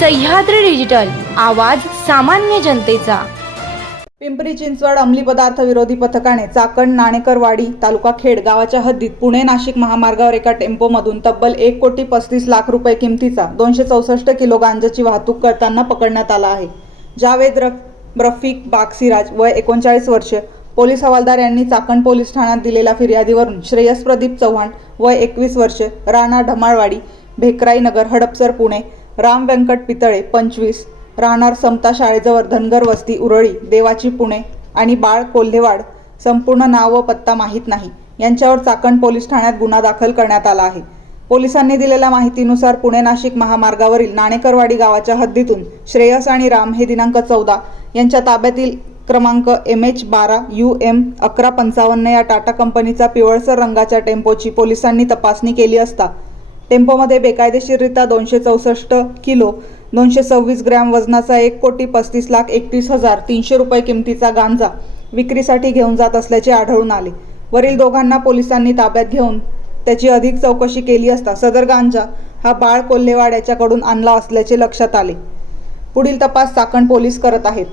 Sahyadri digital आवाज सामान्य जनतेचा. पिंपरी चिंचवड अंमली पदार्थ विरोधी पथकाने चाकण नाणेकरवाडी तालुका खेड गावाच्या हद्दीत पुणे नाशिक महामार्गावर एका टेम्पोमधून तब्बल एक कोटी पस्तीस लाख रुपये किमतीचा दोनशे चौसष्ट किलो गांजाची वाहतूक करताना पकडण्यात आला आहे. जावेद रफ रफिक बागसिराज वय एकोणचाळीस वर्षे पोलीस हवालदार यांनी चाकण पोलीस ठाण्यात दिलेल्या फिर्यादीवरून श्रेयस प्रदीप चव्हाण वय एकवीस वर्षे राणा ढमाळवाडी भेकराई नगर हडपसर पुणे राम व्यंकट पितळे पंचवीस. राहणार समता शाळेजवळ धनगर वस्ती उरळी देवाची पुणे आणि बाळ कोल्हेवाड. संपूर्ण नाव व पत्ता माहीत नाही. यांच्यावर चाकण पोलीस ठाण्यात गुन्हा दाखल करण्यात आला आहे. पोलिसांनी दिलेल्या माहितीनुसार पुणे नाशिक महामार्गावरील नाणेकरवाडी गावाच्या हद्दीतून श्रेयस आणि राम हे दिनांक चौदा यांच्या ताब्यातील क्रमांक एम एच बारा यू एम अकरा पंचावन्न या टाटा कंपनीचा पिवळसर रंगाच्या टेम्पोची पोलिसांनी तपासणी केली असता टेम्पोमध्ये बेकायदेशीररित्या दोनशे चौसष्ट किलो दोनशे सव्वीस ग्रॅम वजनाचा एक कोटी पस्तीस लाख एकतीस हजार तीनशे रुपये किमतीचा गांजा विक्रीसाठी घेऊन जात असल्याचे आढळून आले. वरील दोघांना पोलिसांनी ताब्यात घेऊन त्याची अधिक चौकशी केली असता सदर गांजा हा बाळ कोल्हेवाड याच्याकडून आणला असल्याचे लक्षात आले. पुढील तपास चाकण पोलीस करत आहेत.